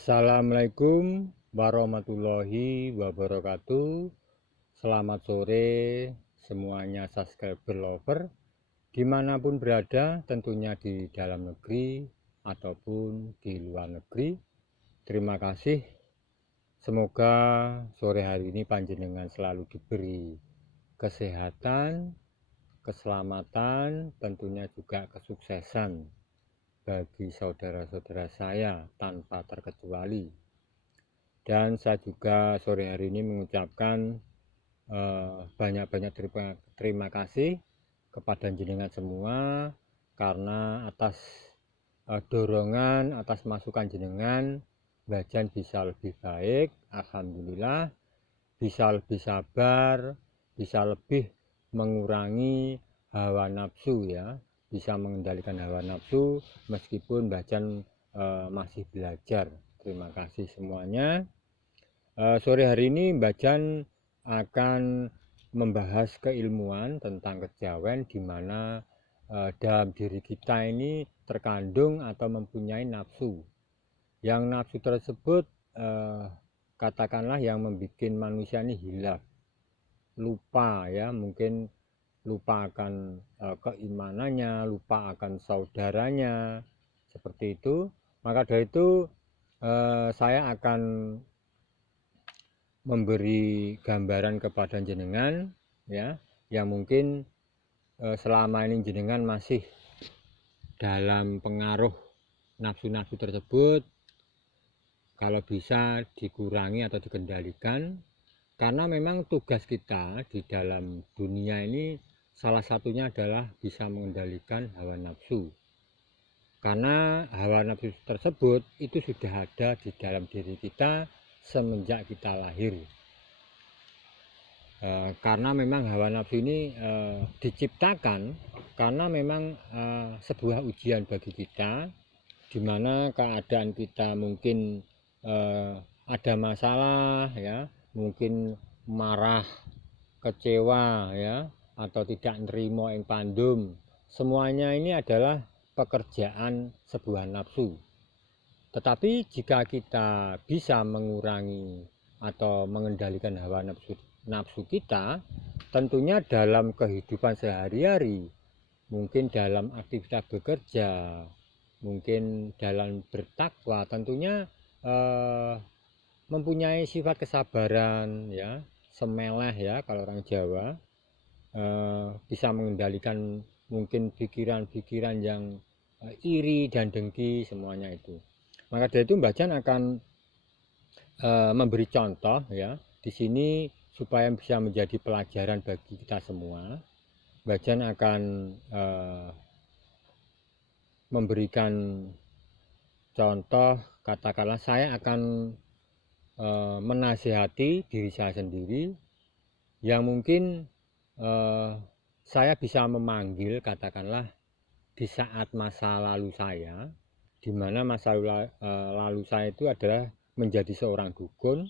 Assalamualaikum warahmatullahi wabarakatuh. Selamat sore semuanya subscriber lover dimanapun berada, tentunya di dalam negeri ataupun di luar negeri. Terima kasih. Semoga sore hari ini panjenengan selalu diberi kesehatan, keselamatan, tentunya juga kesuksesan bagi saudara-saudara saya tanpa terkecuali. Dan saya juga sore hari ini mengucapkan banyak-banyak terima kasih kepada jenengan semua karena atas dorongan, atas masukan jenengan, Bajan bisa lebih baik, alhamdulillah, bisa lebih sabar, bisa lebih mengurangi hawa nafsu ya, bisa mengendalikan hawa nafsu meskipun Bajan masih belajar. Terima kasih semuanya. Sore hari ini Bajan akan membahas keilmuan tentang kejawen, di mana dalam diri kita ini terkandung atau mempunyai nafsu. Yang nafsu tersebut katakanlah yang membuat manusia ini hilaf, lupa ya, mungkin lupa akan keimanannya, lupa akan saudaranya, seperti itu. Maka dari itu saya akan memberi gambaran kepada jenengan ya, yang mungkin selama ini jenengan masih dalam pengaruh nafsu-nafsu tersebut, kalau bisa dikurangi atau dikendalikan, karena memang tugas kita di dalam dunia ini salah satunya adalah bisa mengendalikan hawa nafsu. Karena hawa nafsu tersebut itu sudah ada di dalam diri kita semenjak kita lahir. Karena memang hawa nafsu ini diciptakan karena memang sebuah ujian bagi kita, di mana keadaan kita mungkin ada masalah ya, mungkin marah, kecewa ya, atau tidak nerima yang pandum. Semuanya ini adalah pekerjaan sebuah nafsu. Tetapi jika kita bisa mengurangi atau mengendalikan hawa nafsu kita, tentunya dalam kehidupan sehari-hari, mungkin dalam aktivitas bekerja, mungkin dalam bertakwa, tentunya mempunyai sifat kesabaran ya, semeleh ya kalau orang Jawa, bisa mengendalikan mungkin pikiran-pikiran yang iri dan dengki, semuanya itu. Maka dari itu Bajan akan memberi contoh ya di sini supaya bisa menjadi pelajaran bagi kita semua. Bajan akan memberikan contoh, katakanlah saya akan menasihati diri saya sendiri yang mungkin saya bisa memanggil, katakanlah di saat masa lalu saya, di mana masa lalu saya itu adalah menjadi seorang dukun,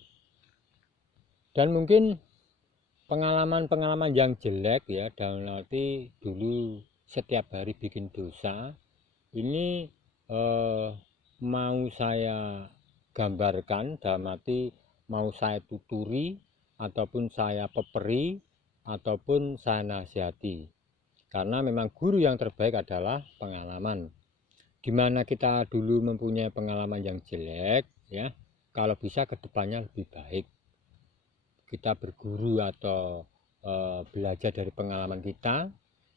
dan mungkin pengalaman-pengalaman yang jelek ya, dalam arti dulu setiap hari bikin dosa, ini mau saya gambarkan, dalam arti mau saya tuturi ataupun saya peperi ataupun saya nasihati, karena memang guru yang terbaik adalah pengalaman. Dimana kita dulu mempunyai pengalaman yang jelek ya, kalau bisa kedepannya lebih baik kita berguru atau belajar dari pengalaman kita,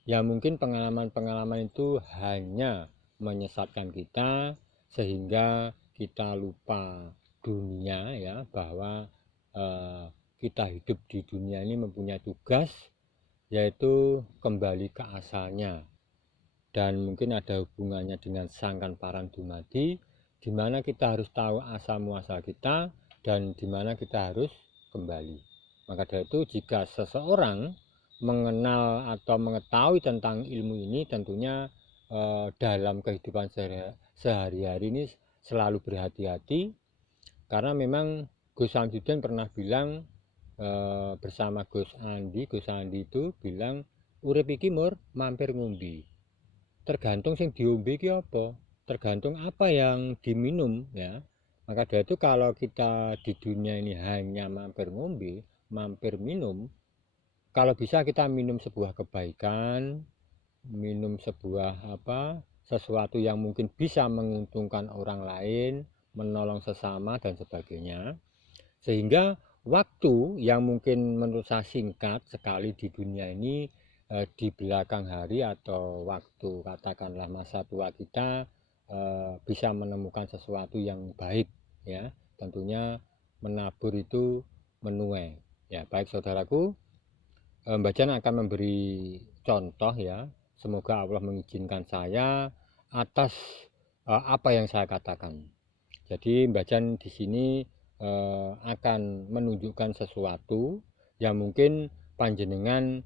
yang mungkin pengalaman-pengalaman itu hanya menyesatkan kita sehingga kita lupa dunia ya, bahwa kita hidup di dunia ini mempunyai tugas, yaitu kembali ke asalnya, dan mungkin ada hubungannya dengan sangkan paran dumadi, di mana kita harus tahu asal muasal kita dan di mana kita harus kembali. Maka dari itu jika seseorang mengenal atau mengetahui tentang ilmu ini, tentunya dalam kehidupan sehari-hari ini selalu berhati-hati, karena memang Gus Samsudin pernah bilang bersama Gus Andi itu bilang, urip iki mur mampir ngombe. Tergantung sing diombe iki apa, tergantung apa yang diminum ya. Maka dari itu kalau kita di dunia ini hanya mampir ngombe, mampir minum, kalau bisa kita minum sebuah kebaikan, minum sebuah sesuatu yang mungkin bisa menguntungkan orang lain, menolong sesama dan sebagainya. Sehingga waktu yang mungkin menurut saya singkat sekali di dunia ini, di belakang hari atau waktu katakanlah masa tua kita, bisa menemukan sesuatu yang baik, ya tentunya menabur itu menuai. Ya baik saudaraku, Mbak Jan akan memberi contoh ya, semoga Allah mengizinkan saya atas apa yang saya katakan. Jadi Mbak Jan di sini akan menunjukkan sesuatu yang mungkin panjenengan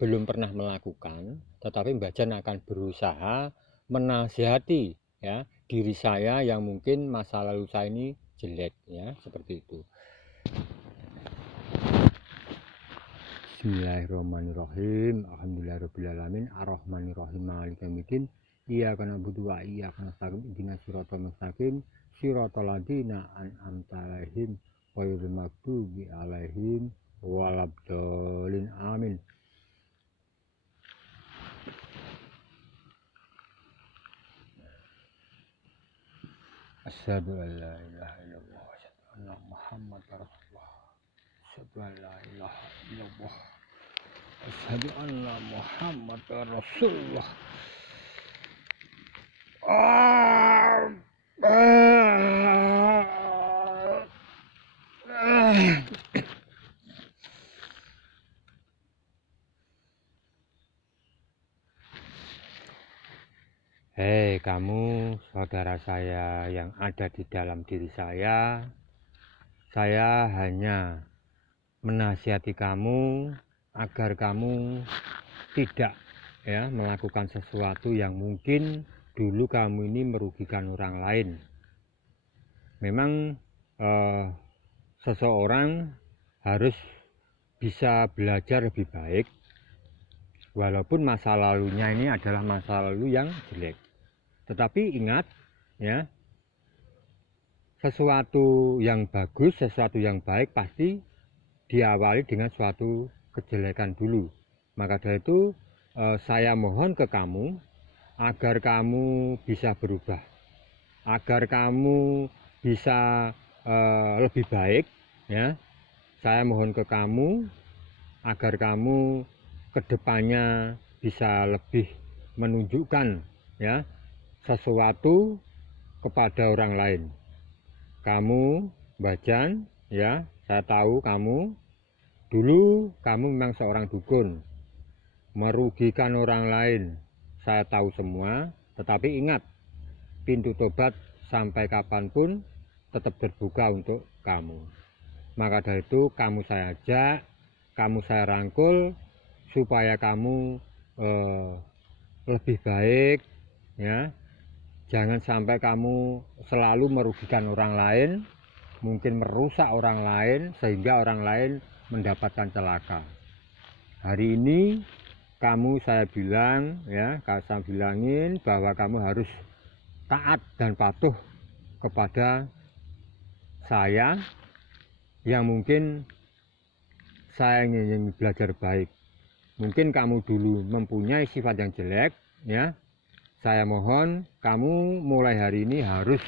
belum pernah melakukan, tetapi Mbak Jan akan berusaha menasihati ya diri saya yang mungkin masa lalu saya ini jelek ya, seperti itu. Bismillahirrahmanirrahim. Alhamdulillahirrahmanirrahim. Ar-Rahmanirrahim. Maliki yaumiddin. Iyyaka na'budu wa iyyaka nasta'in. Ihdinas siratal mustaqim. Siratal ladzina an'amta 'alaihim ghairil maghdubi 'alaihim waladdallin. Amin. Asyhadu an la ilaha illallah wa asyhadu anna Muhammadar Rasulullah. Asyhadu an la ilaha illallah. Asyhadu anna Muhammadar Rasulullah. Hei kamu, saudara saya yang ada di dalam diri saya hanya menasihati kamu agar kamu tidak melakukan sesuatu yang mungkin dulu kamu ini merugikan orang lain. Memang seseorang harus bisa belajar lebih baik, walaupun masa lalunya ini adalah masa lalu yang jelek. Tetapi ingat ya, sesuatu yang bagus, sesuatu yang baik pasti diawali dengan suatu kejelekan dulu. Maka dari itu saya mohon ke kamu agar kamu bisa berubah, agar kamu bisa lebih baik ya. Saya mohon ke kamu agar kamu kedepannya bisa lebih menunjukkan ya sesuatu kepada orang lain. Kamu Mbak Jan ya, saya tahu kamu dulu memang seorang dukun, merugikan orang lain. Saya tahu semua, tetapi ingat, pintu tobat sampai kapanpun tetap terbuka untuk kamu. Maka dari itu kamu saya ajak, kamu saya rangkul supaya kamu lebih baik ya. Jangan sampai kamu selalu merugikan orang lain, mungkin merusak orang lain sehingga orang lain mendapatkan celaka. Hari ini kamu saya bilang ya, saya bilangin bahwa kamu harus taat dan patuh kepada saya yang mungkin saya ingin belajar baik. Mungkin kamu dulu mempunyai sifat yang jelek ya. Saya mohon kamu mulai hari ini harus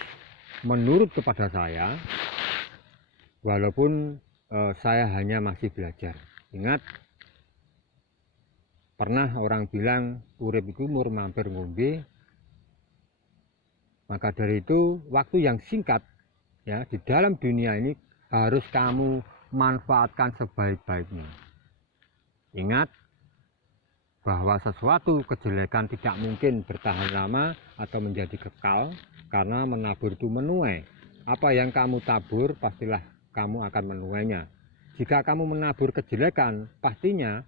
menurut kepada saya, walaupun saya hanya masih belajar. Ingat, pernah orang bilang urip iku mur mampir ngombe. Maka dari itu waktu yang singkat ya di dalam dunia ini harus kamu manfaatkan sebaik-baiknya. Ingat bahwa sesuatu kejelekan tidak mungkin bertahan lama atau menjadi kekal, karena menabur itu menuai. Apa yang kamu tabur pastilah kamu akan menuainya. Jika kamu menabur kejelekan, pastinya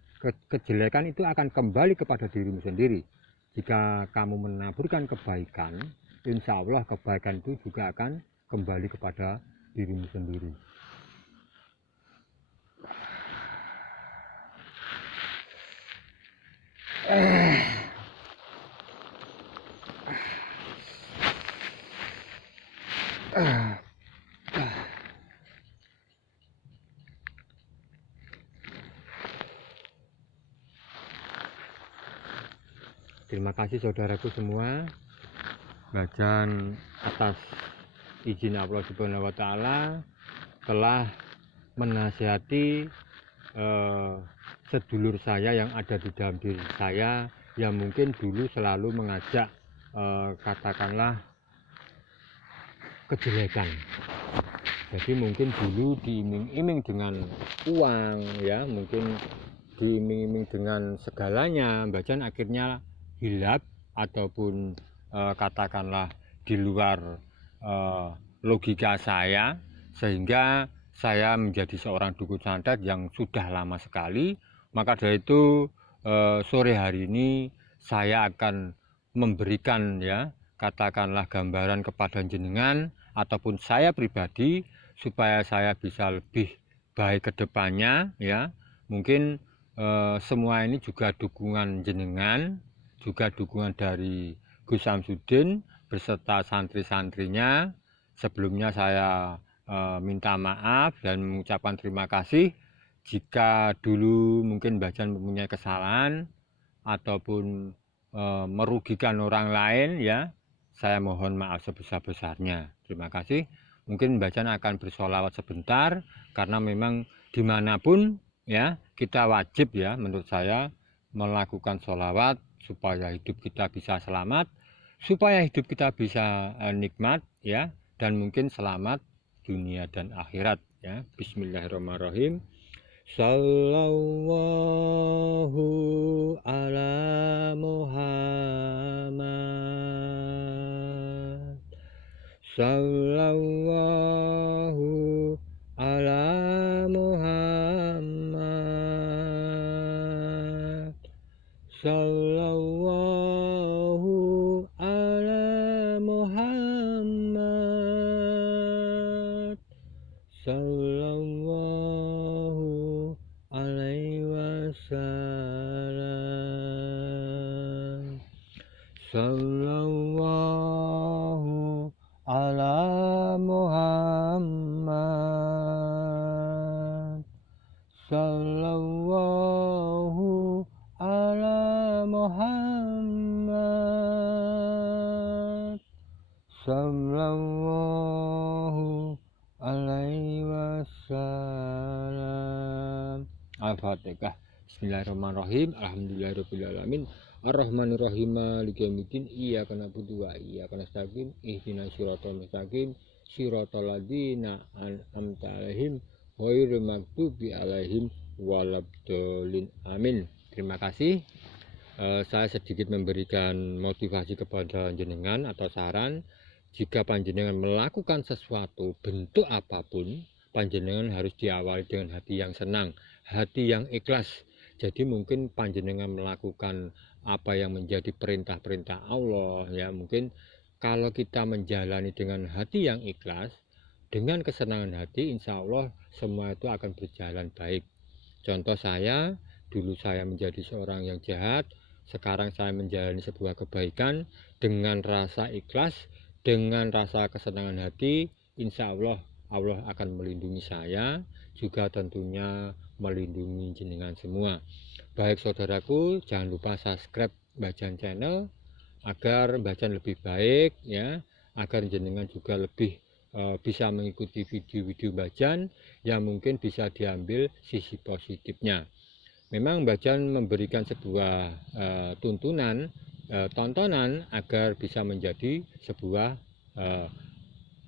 kejelekan itu akan kembali kepada dirimu sendiri. Jika kamu menaburkan kebaikan, insya Allah kebaikan itu juga akan kembali kepada dirimu sendiri. Terima kasih saudaraku semua. Bajan atas izin Allah Subhanahu wa taala telah menasihati sedulur saya yang ada di dalam diri saya, yang mungkin dulu selalu mengajak katakanlah kejelekan. Jadi mungkin dulu diiming-iming dengan uang, ya mungkin diiming-iming dengan segalanya, bacan akhirnya hilap ataupun katakanlah di luar logika saya, sehingga saya menjadi seorang dukun santet yang sudah lama sekali. Maka dari itu sore hari ini saya akan memberikan, ya katakanlah gambaran kepada jenengan ataupun saya pribadi, supaya saya bisa lebih baik ke depannya, ya. Mungkin semua ini juga dukungan jenengan, juga dukungan dari Gus Samsudin beserta santri-santrinya. Sebelumnya saya minta maaf dan mengucapkan terima kasih jika dulu mungkin bacan mempunyai kesalahan ataupun merugikan orang lain, ya. Saya mohon maaf sebesar-besarnya. Terima kasih. Mungkin bacan akan bersolawat sebentar, karena memang dimanapun, ya, kita wajib, ya menurut saya, melakukan solawat supaya hidup kita bisa selamat, supaya hidup kita bisa nikmat, ya, dan mungkin selamat dunia dan akhirat, ya. Bismillahirrahmanirrahim. Sallallahu ala Muhammad. Sallallahu ala Muhammad. Sallallahu ala Muhammad. Sallallahu alaihi wasallam. Sallallahu ala Muhammad. Sallallahu ala Muhammad. Sallallahu alaihi wasallam. Al-Fatihah. Bismillahirrahmanirrahim. Alhamdulillahirabbil alamin. Ar-Rahmanirrahim. Maliki yaumiddin. Iyyaka na'budu wa iyyaka nasta'in. Ihdinas siratal mustaqim. Siratal ladzina an'amta 'alaihim ghairil maghdubi 'alaihim waladdallin. Amin. Terima kasih. Saya sedikit memberikan motivasi kepada jenengan atau saran. Jika panjenengan melakukan sesuatu bentuk apapun, panjenengan harus diawali dengan hati yang senang, hati yang ikhlas. Jadi mungkin panjenengan melakukan apa yang menjadi perintah-perintah Allah, ya mungkin kalau kita menjalani dengan hati yang ikhlas, dengan kesenangan hati, insya Allah semua itu akan berjalan baik. Contoh saya, dulu saya menjadi seorang yang jahat, sekarang saya menjalani sebuah kebaikan dengan rasa ikhlas, dengan rasa kesenangan hati. Insya Allah Allah akan melindungi saya, juga tentunya melindungi jenengan semua. Baik saudaraku, jangan lupa subscribe Bajan channel agar Bajan lebih baik, ya, agar jenengan juga lebih bisa mengikuti video-video Bajan yang mungkin bisa diambil sisi positifnya. Memang Bajan memberikan sebuah tuntunan, tontonan agar bisa menjadi sebuah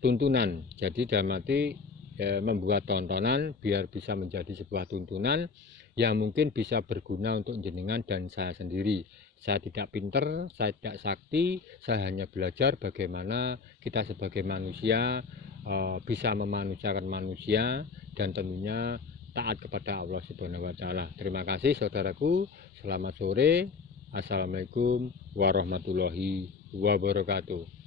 tuntunan. Jadi dalam arti membuat tontonan biar bisa menjadi sebuah tuntunan yang mungkin bisa berguna untuk jenengan dan saya sendiri. Saya tidak pinter, saya tidak sakti, saya hanya belajar bagaimana kita sebagai manusia bisa memanusiakan manusia dan tentunya taat kepada Allah Subhanahu wa taala. Terima kasih saudaraku. Selamat sore. Assalamualaikum warahmatullahi wabarakatuh.